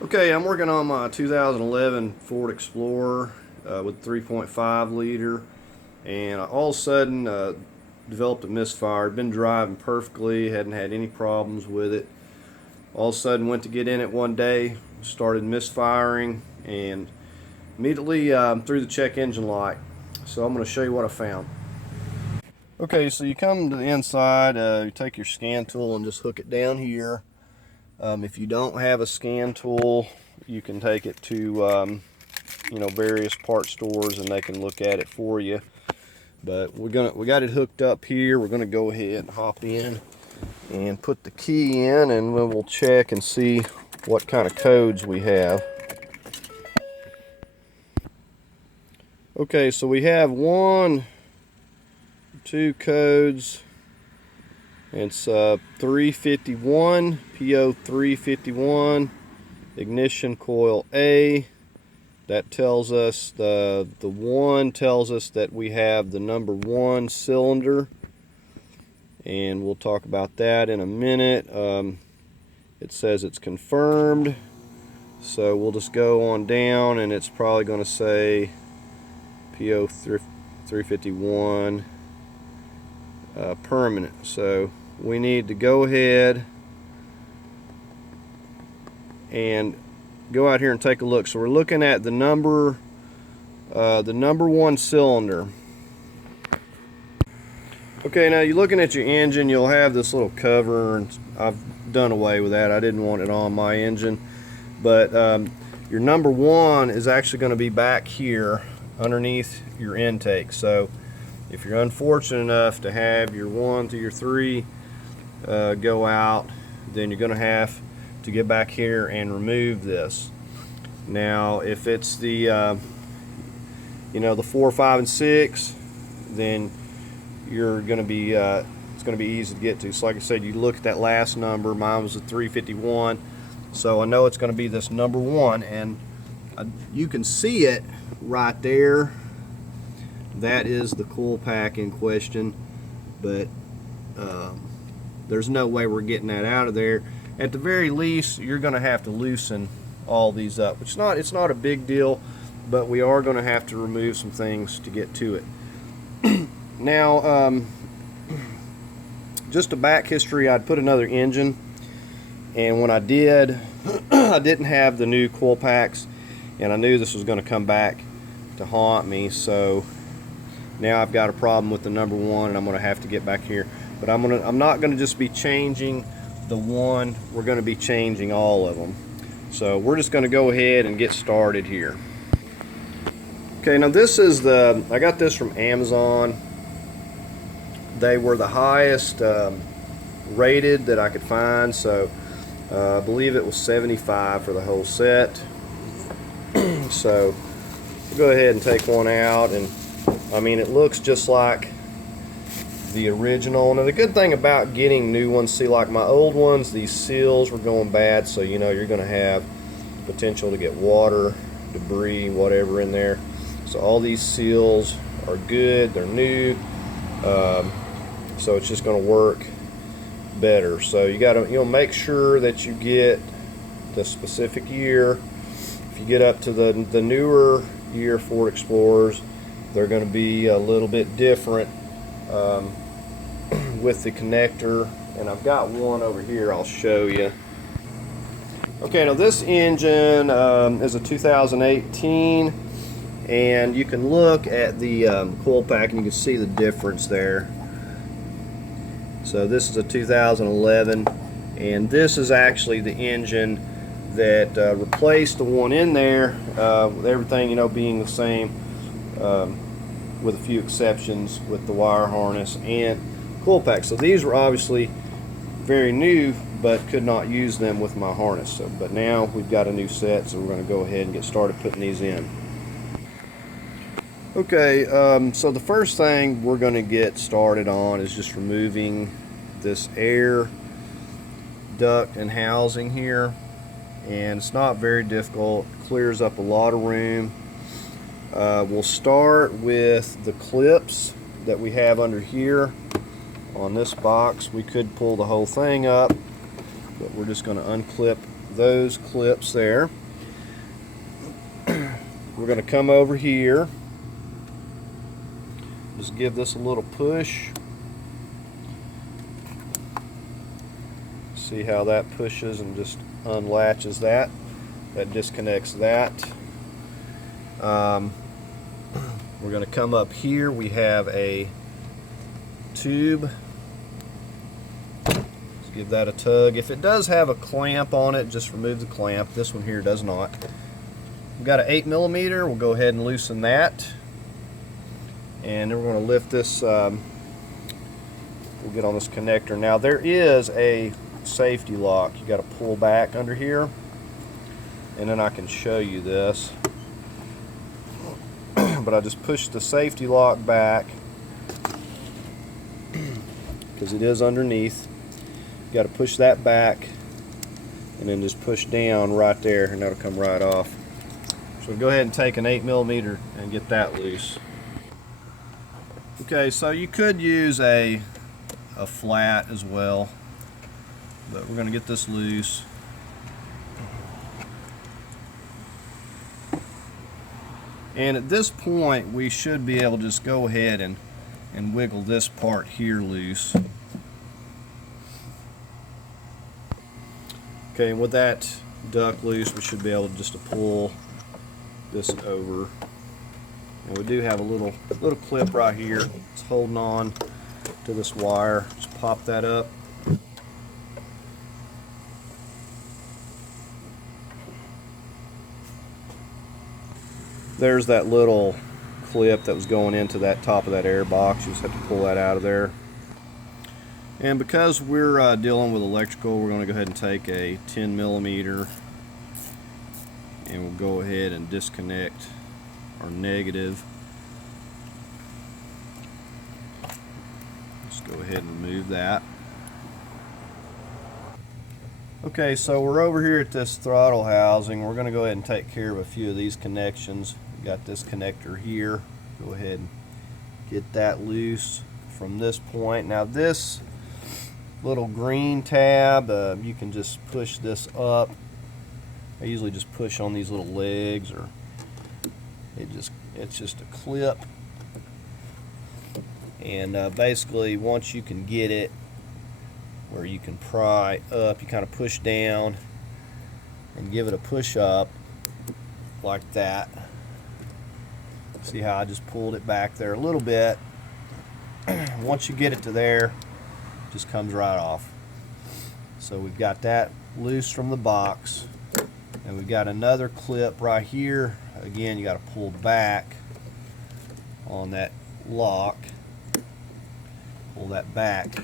Okay, I'm working on my 2011 Ford Explorer with 3.5 liter, and all of a sudden developed a misfire. Been driving perfectly, hadn't had any problems with it. All of a sudden went to get in it one day, started misfiring, and immediately threw the check engine light. So I'm going to show you what I found. Okay, so you come to the inside, you take your scan tool and just hook it down here. If you don't have a scan tool, you can take it to various part stores and they can look at it for you. But we got it hooked up here. We're gonna go ahead and hop in and put the key in, and we'll check and see what kind of codes we have. Okay, so we have two codes. It's 351, PO 351, ignition coil A. That tells us the one tells us that we have the number 1 cylinder, and we'll talk about that in a minute. It says it's confirmed, so we'll just go on down, and it's probably going to say PO 351 permanent. So we need to go ahead and go out here and take a look. So we're looking at the number 1 cylinder. Okay, now you're looking at your engine. You'll have this little cover, and I've done away with that. I didn't want it on my engine, but your number 1 is actually going to be back here underneath your intake. So if you're unfortunate enough to have your 1 to your 3 go out, then you're going to have to get back here and remove this. Now if it's the the 4, 5, and 6, then you're going to be it's going to be easy to get to. So like I said, you look at that last number. Mine was a 351, so I know it's going to be this number 1, and you can see it right there. That is the coil pack in question, but there's no way we're getting that out of there. At the very least, you're going to have to loosen all these up. It's not a big deal, but we are going to have to remove some things to get to it. Now, just a back history, I'd put another engine, and when I did, I didn't have the new coil packs, and I knew this was going to come back to haunt me. So now I've got a problem with the number 1, and I'm going to have to get back here. But I'm not going to just be changing the 1. We're going to be changing all of them. So we're just going to go ahead and get started here. Okay, now this is I got this from Amazon. They were the highest rated that I could find. So I believe it was 75 for the whole set. So we'll go ahead and take one out, and I mean, it looks just like the original. Now the good thing about getting new ones, see, like my old ones, these seals were going bad, so you know you're going to have potential to get water, debris, whatever in there. So all these seals are good, they're new, so it's just going to work better. So you got to make sure that you get the specific year. If you get up to the newer year Ford Explorers, they're going to be a little bit different with the connector, and I've got one over here I'll show you. Okay, now this engine is a 2018, and you can look at the coil pack and you can see the difference there. So this is a 2011, and this is actually the engine that replaced the one in there, with everything being the same, with a few exceptions with the wire harness and coil pack. So these were obviously very new, but could not use them with my harness. So, but now we've got a new set, so we're going to go ahead and get started putting these in. Okay, so the first thing we're going to get started on is just removing this air duct and housing here, and it's not very difficult. It clears up a lot of room. We'll start with the clips that we have under here on this box. We could pull the whole thing up, but we're just going to unclip those clips there. We're going to come over here, just give this a little push. See how that pushes and just unlatches that. That disconnects that. We're going to come up here. We have a tube. Let's give that a tug. If it does have a clamp on it, just remove the clamp. This one here does not. We've got an 8mm. We'll go ahead and loosen that. And then we're going to lift this. We'll get on this connector. Now there is a safety lock. You got to pull back under here, and then I can show you this. But I just pushed the safety lock back because it is underneath. You got to push that back and then just push down right there, and that'll come right off. So go ahead and take an 8mm and get that loose. Okay, so you could use a flat as well, but we're going to get this loose. And at this point, we should be able to just go ahead and wiggle this part here loose. Okay, and with that duct loose, we should be able just to pull this over. And we do have a little clip right here. It's holding on to this wire. Just pop that up. There's that little clip that was going into that top of that air box. You just have to pull that out of there. And because we're dealing with electrical, we're going to go ahead and take a 10mm, and we'll go ahead and disconnect our negative. Let's go ahead and remove that. Okay, so we're over here at this throttle housing. We're going to go ahead and take care of a few of these connections. We got this connector here. Go ahead and get that loose from this point. Now this little green tab, you can just push this up. I usually just push on these little legs, or it's just a clip. And basically, once you can get it where you can pry up, you kind of push down and give it a push up like that. See how I just pulled it back there a little bit. Once you get it to there, it just comes right off. So we've got that loose from the box, and we've got another clip right here. Again, you got to pull back on that lock, pull that back,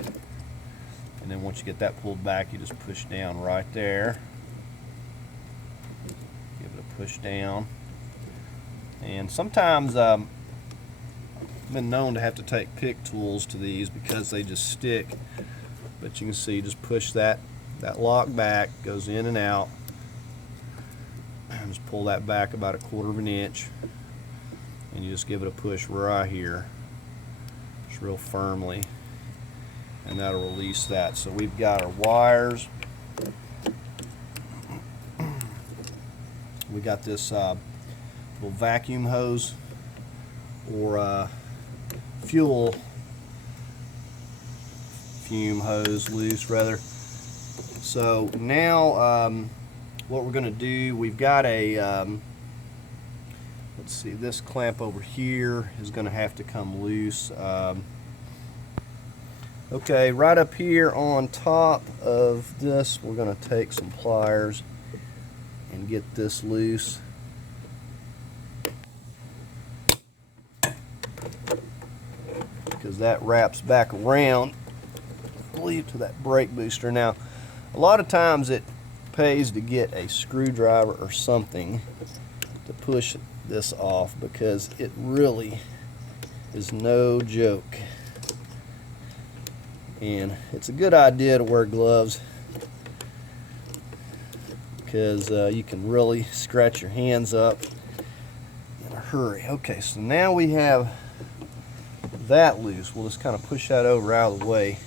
and then once you get that pulled back, you just push down right there. Give it a push down. And sometimes I've been known to have to take pick tools to these because they just stick. But you can see, just push that lock back, goes in and out. And just pull that back about 1/4 of an inch, and you just give it a push right here, just real firmly, and that'll release that. So we've got our wires. We got this little vacuum hose, or fuel fume hose loose rather. So now what we're going to do, we've got a let's see, this clamp over here is going to have to come loose. Okay, right up here on top of this, we're going to take some pliers and get this loose. Because that wraps back around, I believe, to that brake booster. Now, a lot of times it pays to get a screwdriver or something to push this off, because it really is no joke. And it's a good idea to wear gloves, because you can really scratch your hands up in a hurry. Okay, so now we have that loose. We'll just kind of push that over out of the way.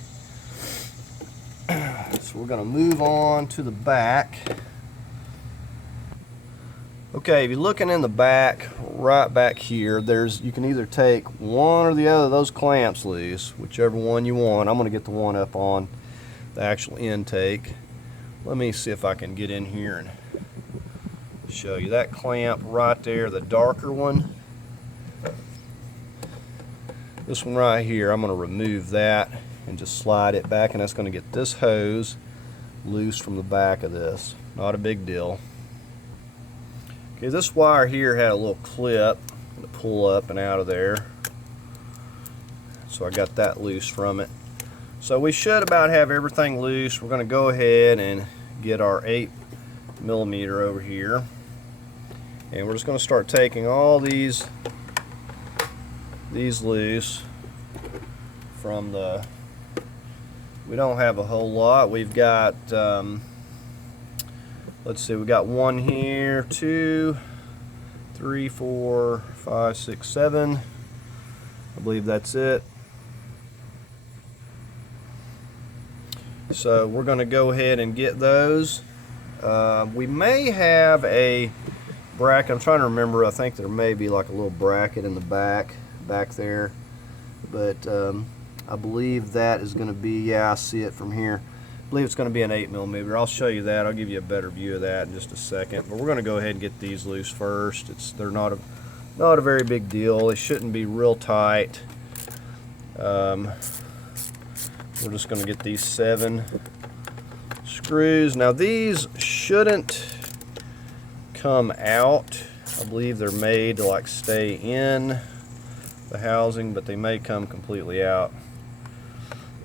So we're going to move on to the back. Okay, if you're looking in the back, right back here, you can either take one or the other of those clamps loose, whichever one you want. I'm going to get the one up on the actual intake. Let me see if I can get in here and show you that clamp right there, the darker one. This one right here, I'm going to remove that and just slide it back, and that's going to get this hose loose from the back of this. Not a big deal. Okay, this wire here had a little clip to pull up and out of there, so I got that loose from it. So we should about have everything loose. We're going to go ahead and get our 8mm over here, and we're just going to start taking all these loose from the. We don't have a whole lot. We've got let's see, we got one here, 2, 3, 4, 5, 6, 7. I believe that's it. So we're going to go ahead and get those. We may have a bracket. I'm trying to remember. I think there may be like a little bracket in the back there. But I believe that is going to be, yeah, I see it from here. I believe it's going to be an 8mm. I'll show you that. I'll give you a better view of that in just a second. But we're going to go ahead and get these loose first. They're not a very big deal. They shouldn't be real tight. We're just going to get these 7 screws. Now these shouldn't come out. I believe they're made to like stay in the housing, but they may come completely out.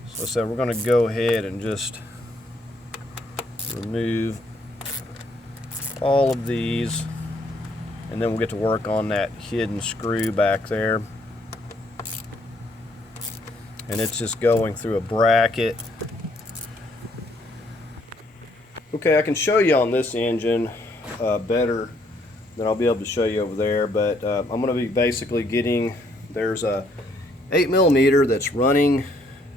So I said we're going to go ahead and just remove all of these, and then we'll get to work on that hidden screw back there. And it's just going through a bracket. Okay, I can show you on this engine better than I'll be able to show you over there, but I'm going to be basically getting, there's a 8mm that's running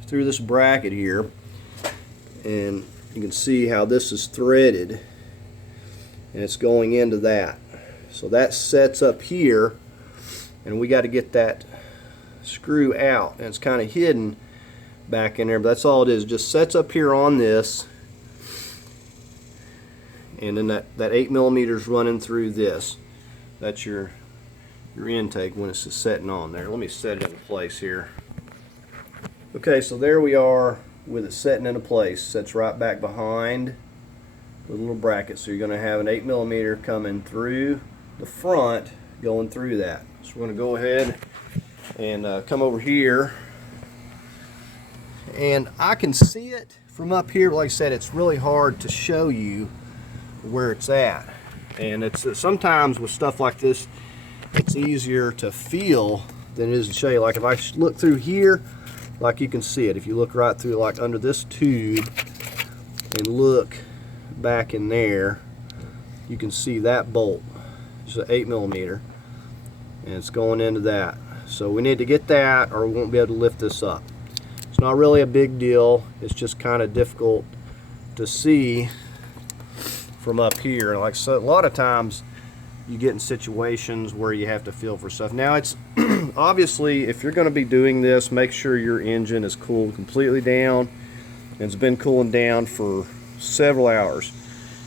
through this bracket here, and you can see how this is threaded, and it's going into that. So that sets up here, and we got to get that screw out, and it's kind of hidden back in there, but that's all it is. Just sets up here on this, and then that 8mm is running through this. That's your intake when it's just setting on there. Let me set it in place here. Okay, so there we are with it setting into place. Sets right back behind the little bracket. So you're going to have an 8mm coming through the front, going through that. So we're going to go ahead and come over here, and I can see it from up here. Like I said, it's really hard to show you where it's at, and it's sometimes with stuff like this it's easier to feel than it is to show you. Like if I look through here, like you can see it. If you look right through, like under this tube, and look back in there, you can see that bolt. It's an 8mm, and it's going into that. So we need to get that, or we won't be able to lift this up. It's not really a big deal. It's just kind of difficult to see from up here. Like, so a lot of times you get in situations where you have to feel for stuff. Now it's obviously, if you're going to be doing this, make sure your engine is cooled completely down, and it's been cooling down for several hours.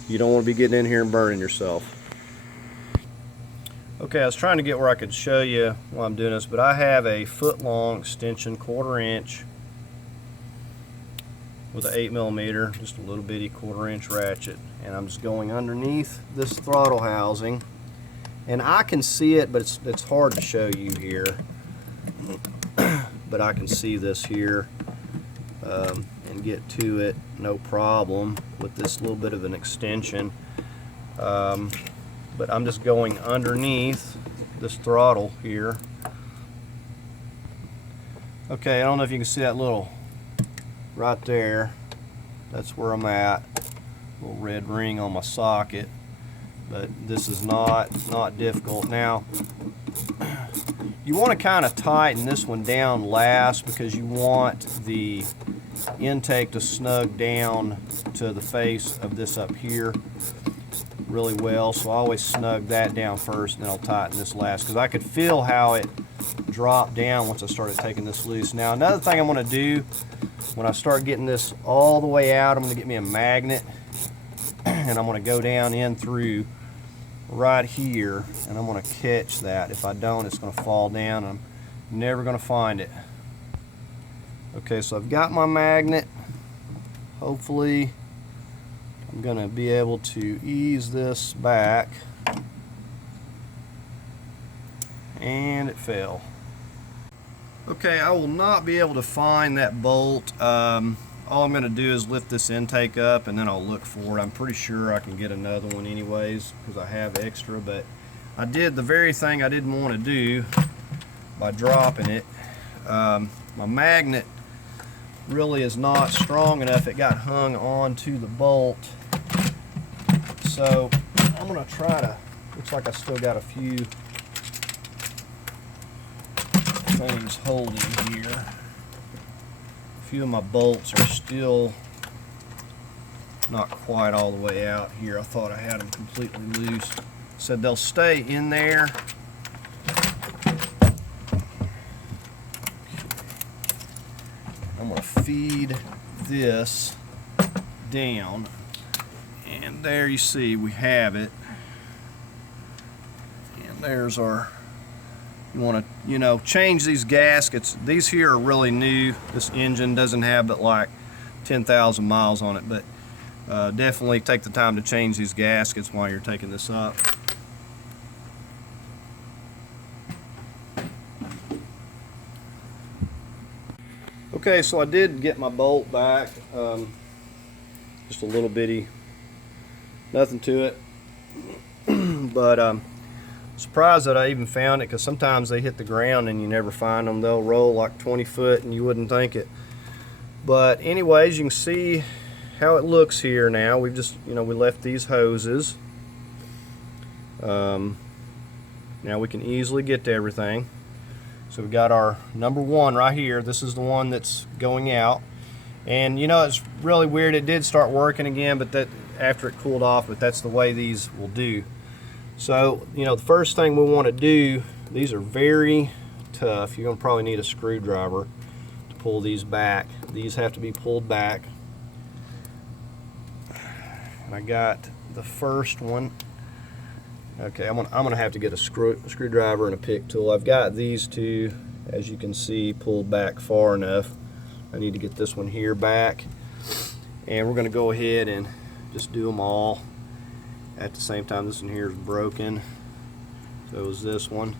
You don't want to be getting in here and burning yourself. Okay, I was trying to get where I could show you while I'm doing this, but I have a 1-foot-long extension, 1/4 inch, with an 8mm, just a little bitty 1/4 inch ratchet, and I'm just going underneath this throttle housing, and I can see it, but it's hard to show you here, but I can see this here and get to it no problem with this little bit of an extension. But I'm just going underneath this throttle here. Okay, I don't know if you can see that little right there. That's where I'm at. Little red ring on my socket. But this is not difficult. Now, you want to kind of tighten this one down last, because you want the intake to snug down to the face of this up here. really well, so I always snug that down first and then I'll tighten this last, because I could feel how it dropped down once I started taking this loose. Now another thing I'm going to do when I start getting this all the way out, I'm going to get me a magnet and I'm going to go down in through right here and I'm going to catch that. If I don't, it's going to fall down and I'm never going to find it. Okay, so I've got my magnet. Hopefully I'm going to be able to ease this back, and it fell. Okay, I will not be able to find that bolt. All I'm going to do is lift this intake up and then I'll look for it. I'm pretty sure I can get another one anyways because I have extra, but I did the very thing I didn't want to do by dropping it. My magnet really is not strong enough. It got hung onto the bolt. So I'm going to try to, looks like I still got a few things holding here. A few of my bolts are still not quite all the way out here. I thought I had them completely loose. Said they'll stay in there. I'm going to feed this down, and there you see we have it. And there's our, you want to, change these gaskets. These here are really new. This engine doesn't have but like 10,000 miles on it, but definitely take the time to change these gaskets while you're taking this up. Okay, so I did get my bolt back, just a little bitty, nothing to it, but surprised that I even found it, because sometimes they hit the ground and you never find them. They'll roll like 20 foot and you wouldn't think it. But anyways, you can see how it looks here now. We've just, we left these hoses. Now we can easily get to everything. So we got our number one right here. This is the one that's going out. And it's really weird. It did start working again, but that after it cooled off, but that's the way these will do. So, the first thing we want to do, these are very tough. You're going to probably need a screwdriver to pull these back. These have to be pulled back. And I got the first one. Okay, I'm gonna have to get a screwdriver and a pick tool. I've got these two, as you can see, pulled back far enough. I need to get this one here back, and we're gonna go ahead and just do them all at the same time. This one here is broken, so is this one,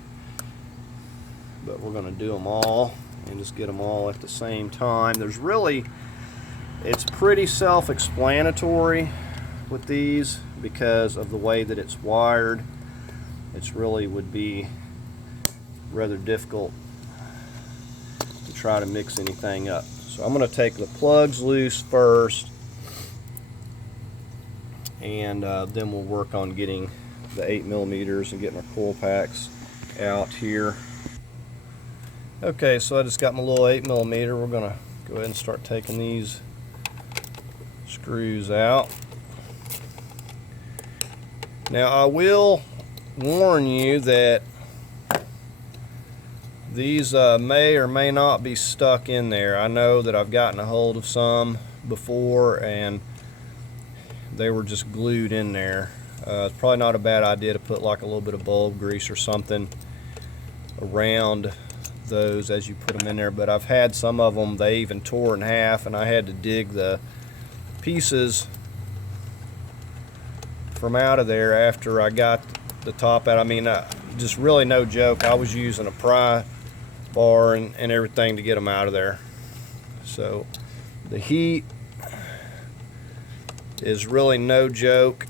but we're gonna do them all and just get them all at the same time. It's pretty self-explanatory with these because of the way that it's wired. It really would be rather difficult to try to mix anything up. So I'm going to take the plugs loose first, and then we'll work on getting the 8mm and getting our coil packs out here. Okay, so I just got my little 8mm. We're going to go ahead and start taking these screws out. Now I will warn you that these may or may not be stuck in there. I know that I've gotten a hold of some before and they were just glued in there. It's probably not a bad idea to put like a little bit of bulb grease or something around those as you put them in there, but I've had some of them, they even tore in half, and I had to dig the pieces from out of there after I got the top out. I mean, just really no joke, I was using a pry bar and everything to get them out of there. So the heat is really no joke,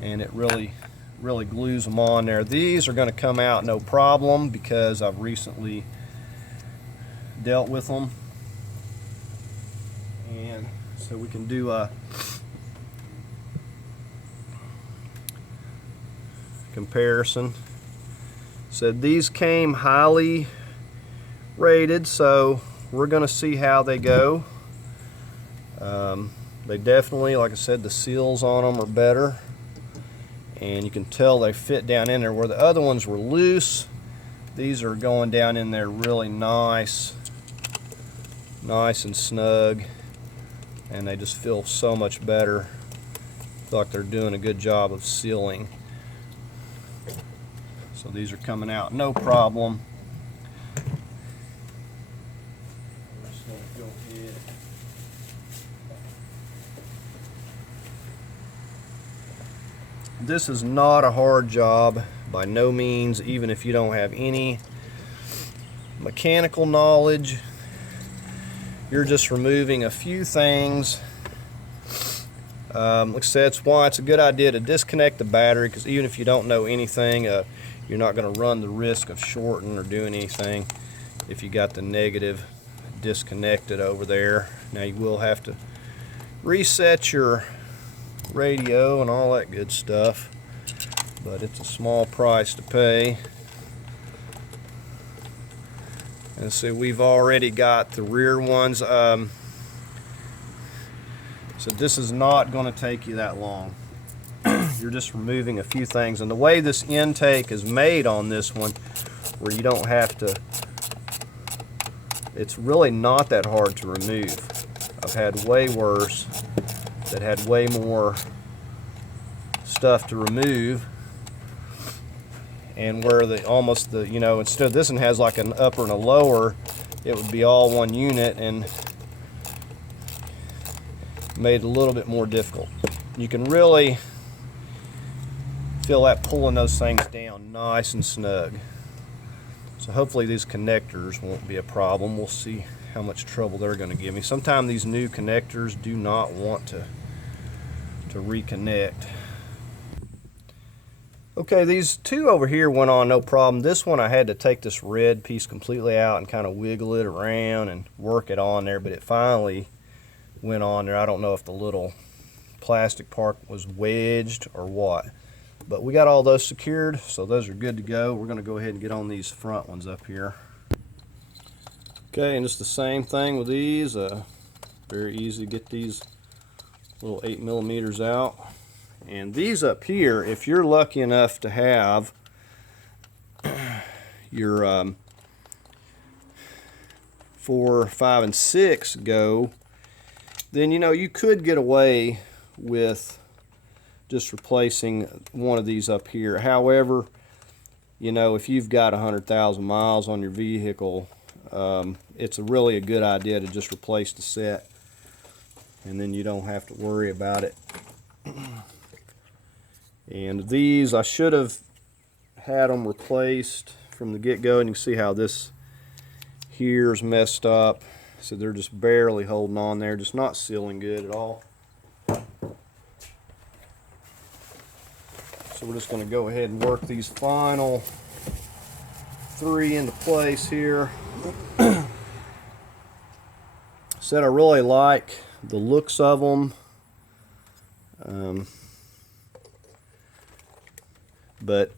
and it really glues them on there. These are going to come out no problem because I've recently dealt with them, and so we can do a comparison. Said these came highly rated, so we're going to see how they go. They definitely, like I said, the seals on them are better. and you can tell they fit down in there where the other ones were loose. These are going down in there really nice and snug, and they just feel so much better. Feel like they're doing a good job of sealing. So these are coming out no problem. I'm just going to go ahead. This is not a hard job by no means, even if you don't have any mechanical knowledge. You're just removing a few things. Like I said, that's why it's a good idea to disconnect the battery, because even if you don't know anything, you're not going to run the risk of shorting or doing anything if you got the negative disconnected over there. Now you will have to reset your radio and all that good stuff, but it's a small price to pay. And so we've already got the rear ones. So this is not going to take you that long. You're just removing a few things, and the way this intake is made on this one, where you don't have to, it's really not that hard to remove. I've had way worse that had way more stuff to remove, and where you know, instead of this one has like an upper and a lower, it would be all one unit, and made it a little bit more difficult. You can really feel that pulling those things down nice and snug. So hopefully these connectors won't be a problem. We'll see how much trouble they're going to give me. Sometimes these new connectors do not want to reconnect. Okay, these two over here went on no problem. This one I had to take this red piece completely out and kind of wiggle it around and work it on there, but it finally went on there. I don't know if the little plastic part was wedged or what, but we got all those secured, so those are good to go. We're going to go ahead and get on these front ones up here. Okay, and just the same thing with these. Very easy to get these little 8mm out. And these up here, if you're lucky enough to have your 4, 5, and 6 go, then you know you could get away with just replacing one of these up here. However, you know, if you've got 100,000 miles on your vehicle, it's really a good idea to just replace the set, and then you don't have to worry about it. And these, I should have had them replaced from the get-go, and you can see how this here's messed up. So they're just barely holding on there, just not sealing good at all. So we're just going to go ahead and work these final 3 into place here. Said I really like the looks of them. But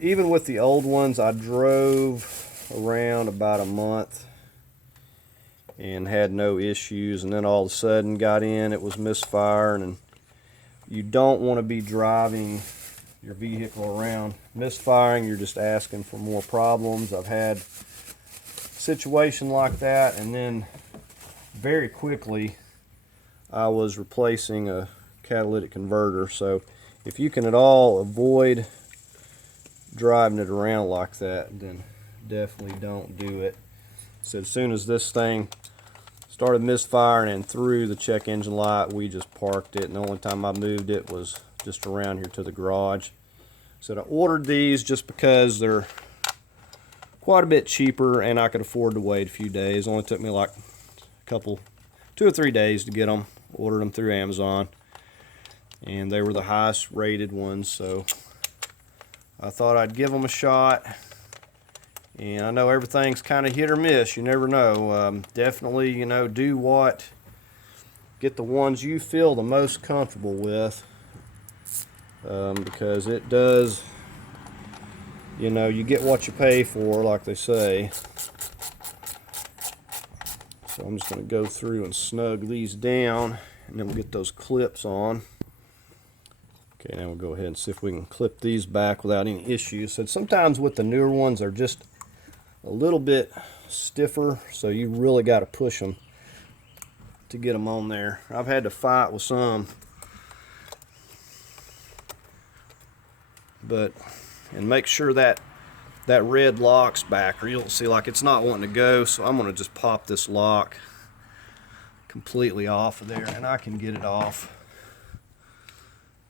even with the old ones, I drove around about a month and had no issues, and then all of a sudden got in, it was misfiring, and you don't want to be driving your vehicle around misfiring. You're just asking for more problems. I've had a situation like that, and then very quickly I was replacing a catalytic converter. So if you can at all avoid driving it around like that, then definitely don't do it. So as soon as this thing started misfiring and through the check engine light, we just parked it, and the only time I moved it was just around here to the garage. So I ordered these just because they're quite a bit cheaper, and I could afford to wait a few days. It only took me like a couple, 2 or 3 days to get them. Ordered them through Amazon, and they were the highest rated ones, so I thought I'd give them a shot. And I know everything's kind of hit or miss. You never know. Definitely, you know, get the ones you feel the most comfortable with, because it does, you know, you get what you pay for, like they say. So I'm just going to go through and snug these down, and then we'll get those clips on. Okay, Okay, now we'll go ahead and see if we can clip these back without any issues. So sometimes with the newer ones, they're just a little bit stiffer, so you really got to push them to get them on there. I've had to fight with some, and make sure that that red lock's back, or you'll see like it's not wanting to go. So I'm going to just pop this lock completely off of there, and I can get it off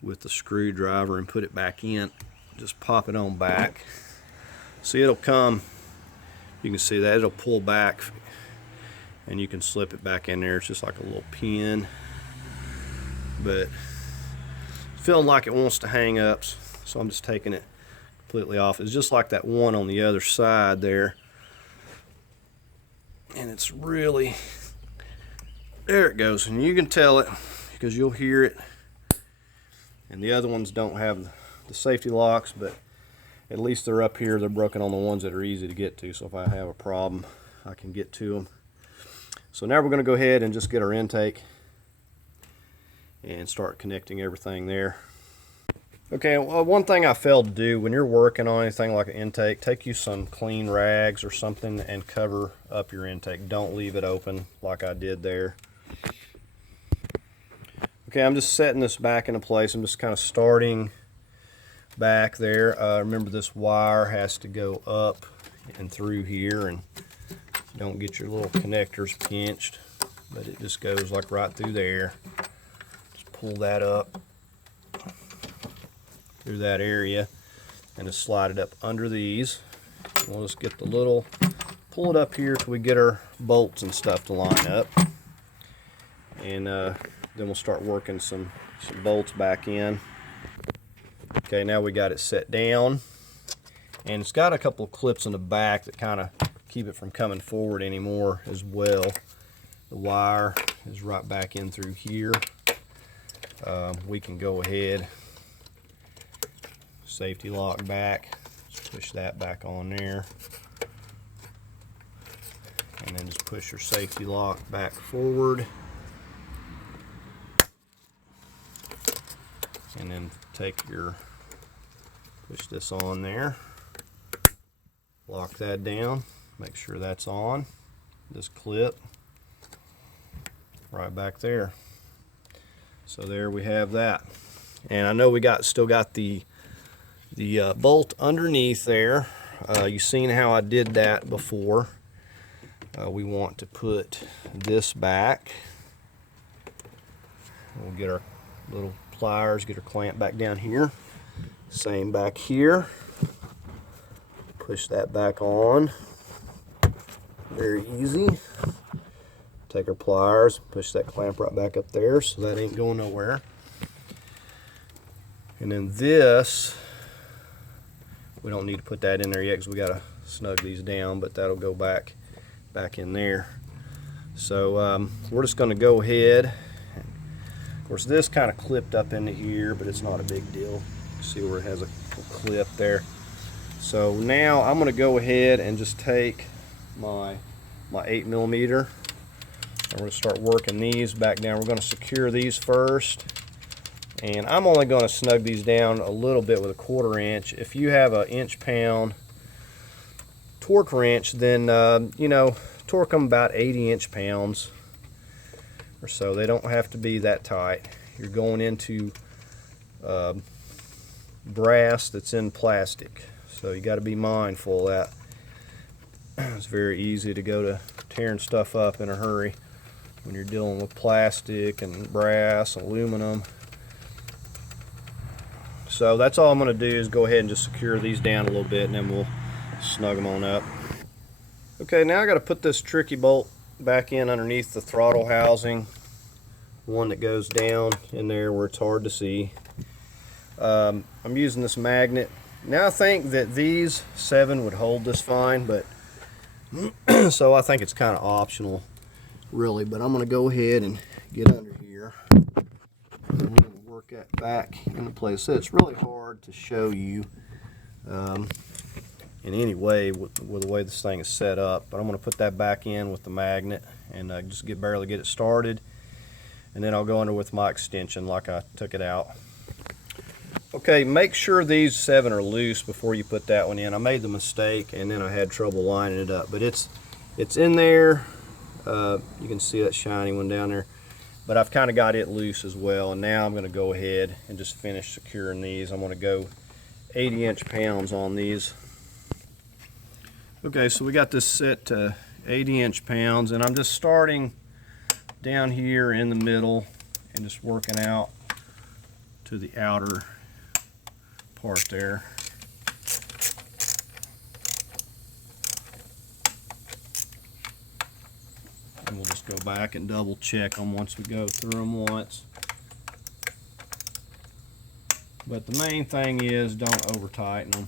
with the screwdriver and put it back in. Just pop it on back. See, it'll come, you can see that it'll pull back and you can slip it back in there. It's just like a little pin, but feeling like it wants to hang up, so I'm just taking it completely off. It's just like that one on the other side there, and it's really, there it goes, and you can tell it because you'll hear it. And the other ones don't have the safety locks, but at least they're up here. They're broken on the ones that are easy to get to, so if I have a problem, I can get to them. So now we're going to go ahead and just get our intake and start connecting everything there. Okay, well, one thing I failed to do when you're working on anything like an intake, take you some clean rags or something and cover up your intake. Don't leave it open like I did there. Okay, I'm just setting this back into place. I'm just kind of starting back there. Remember, this wire has to go up and through here, and don't get your little connectors pinched, but it just goes like right through there. Just pull that up through that area and just slide it up under these. We'll just get the little, pull it up here till we get our bolts and stuff to line up, and then we'll start working some bolts back in. Okay, now we got it set down, and it's got a couple of clips in the back that kind of keep it from coming forward anymore as well. The wire is right back in through here. We can go ahead, safety lock back, just push that back on there, and then just push your safety lock back forward, and then take your, push this on there, lock that down, make sure that's on, this clip right back there. So there we have that. And I know we still got the bolt underneath there. You've seen how I did that before. We want to put this back. We'll get our little pliers, get our clamp back down here. Same back here. Push that back on. Very easy. Take our pliers, push that clamp right back up there, so that ain't going nowhere. And then this, we don't need to put that in there yet because we got to snug these down, but that'll go back in there. So we're just going to go ahead. Of course, this kind of clipped up into here, but it's not a big deal. See where it has a clip there. So now I'm going to go ahead and just take my 8mm, and we're going to start working these back down. We're going to secure these first, and I'm only going to snug these down a little bit with a 1/4 inch. If you have an inch-pound torque wrench, then you know, torque them about 80 inch-pounds or so. They don't have to be that tight. You're going into brass that's in plastic, so you got to be mindful of that. It's very easy to go to tearing stuff up in a hurry when you're dealing with plastic and brass, aluminum. So that's all I'm going to do is go ahead and just secure these down a little bit, and then we'll snug them on up. Okay, now I got to put this tricky bolt back in underneath the throttle housing, one that goes down in there where it's hard to see. I'm using this magnet. Now I think that these 7 would hold this fine, but so I think it's kind of optional really, but I'm going to go ahead and get under here, and we're going to work that back into place. So it's really hard to show you in any way with the way this thing is set up, but I'm going to put that back in with the magnet and just barely get it started, and then I'll go under with my extension like I took it out. Okay, make sure these 7 are loose before you put that one in. I made the mistake and then I had trouble lining it up, but it's in there. You can see that shiny one down there, but I've kind of got it loose as well. And now I'm going to go ahead and just finish securing these. I'm going to go 80 inch-pounds on these. Okay, so we got this set to 80 inch-pounds, and I'm just starting down here in the middle and just working out to the outer part there. And we'll just go back and double check them once we go through them once. But the main thing is don't over tighten them.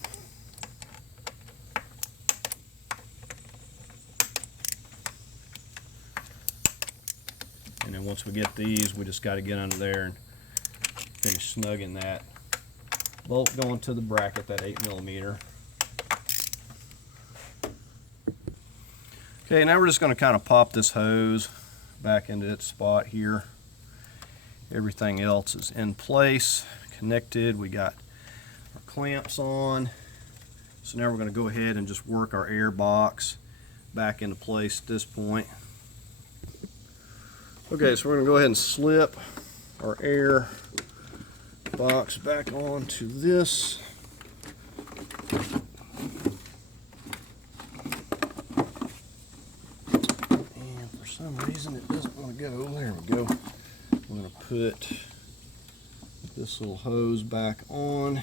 And then once we get these, we just got to get under there and finish snugging that bolt going to the bracket, that 8mm. Okay, now we're just going to kind of pop this hose back into its spot here. Everything else is in place, connected. We got our clamps on. So now we're going to go ahead and just work our air box back into place at this point. Okay, so we're going to go ahead and slip our air box back onto this. And for some reason it doesn't want to go. There we go. I'm going to put this little hose back on to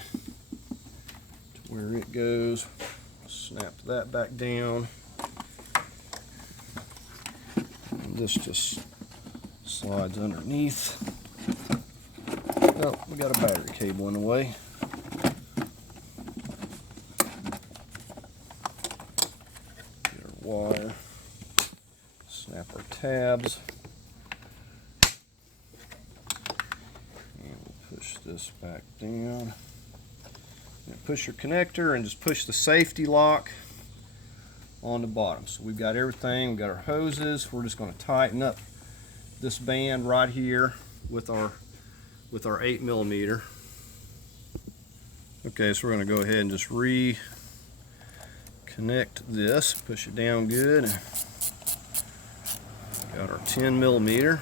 where it goes. Snap that back down. And this just slides underneath. Oh, we got a battery cable in the way. Get our wire. Snap our tabs. And we'll push this back down. And push your connector and just push the safety lock on the bottom. So we've got everything. We've got our hoses. We're just going to tighten up this band right here with our 8mm. Okay, so we're going to go ahead and just reconnect this, push it down good. Got our 10mm,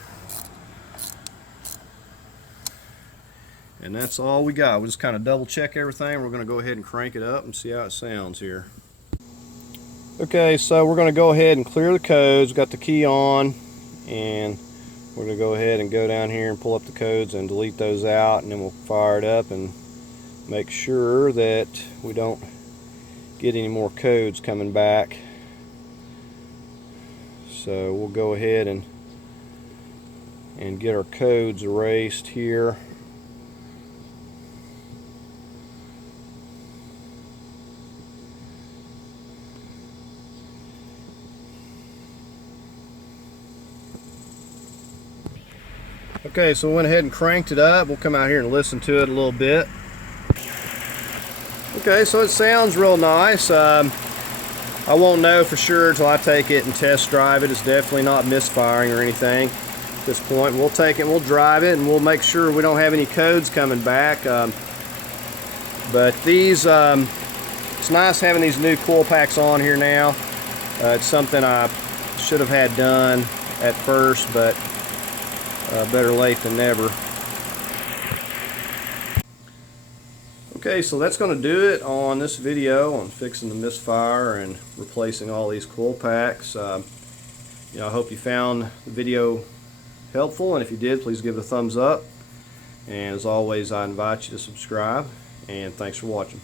and that's all we got. We'll just kind of double check everything. We're going to go ahead and crank it up and see how it sounds here. Okay, so we're going to go ahead and clear the codes. We've got the key on, and we're going to go ahead and go down here and pull up the codes and delete those out, and then we'll fire it up and make sure that we don't get any more codes coming back. So we'll go ahead and get our codes erased here. Okay, so we went ahead and cranked it up. We'll come out here and listen to it a little bit. Okay, so it sounds real nice. I won't know for sure until I take it and test drive it. It's definitely not misfiring or anything at this point. We'll take it, we'll drive it, and we'll make sure we don't have any codes coming back. But these, it's nice having these new coil packs on here now. It's something I should have had done at first, but better late than never. Okay, so that's going to do it on this video on fixing the misfire and replacing all these coil packs. I hope you found the video helpful, and if you did, please give it a thumbs up. And as always, I invite you to subscribe, and thanks for watching.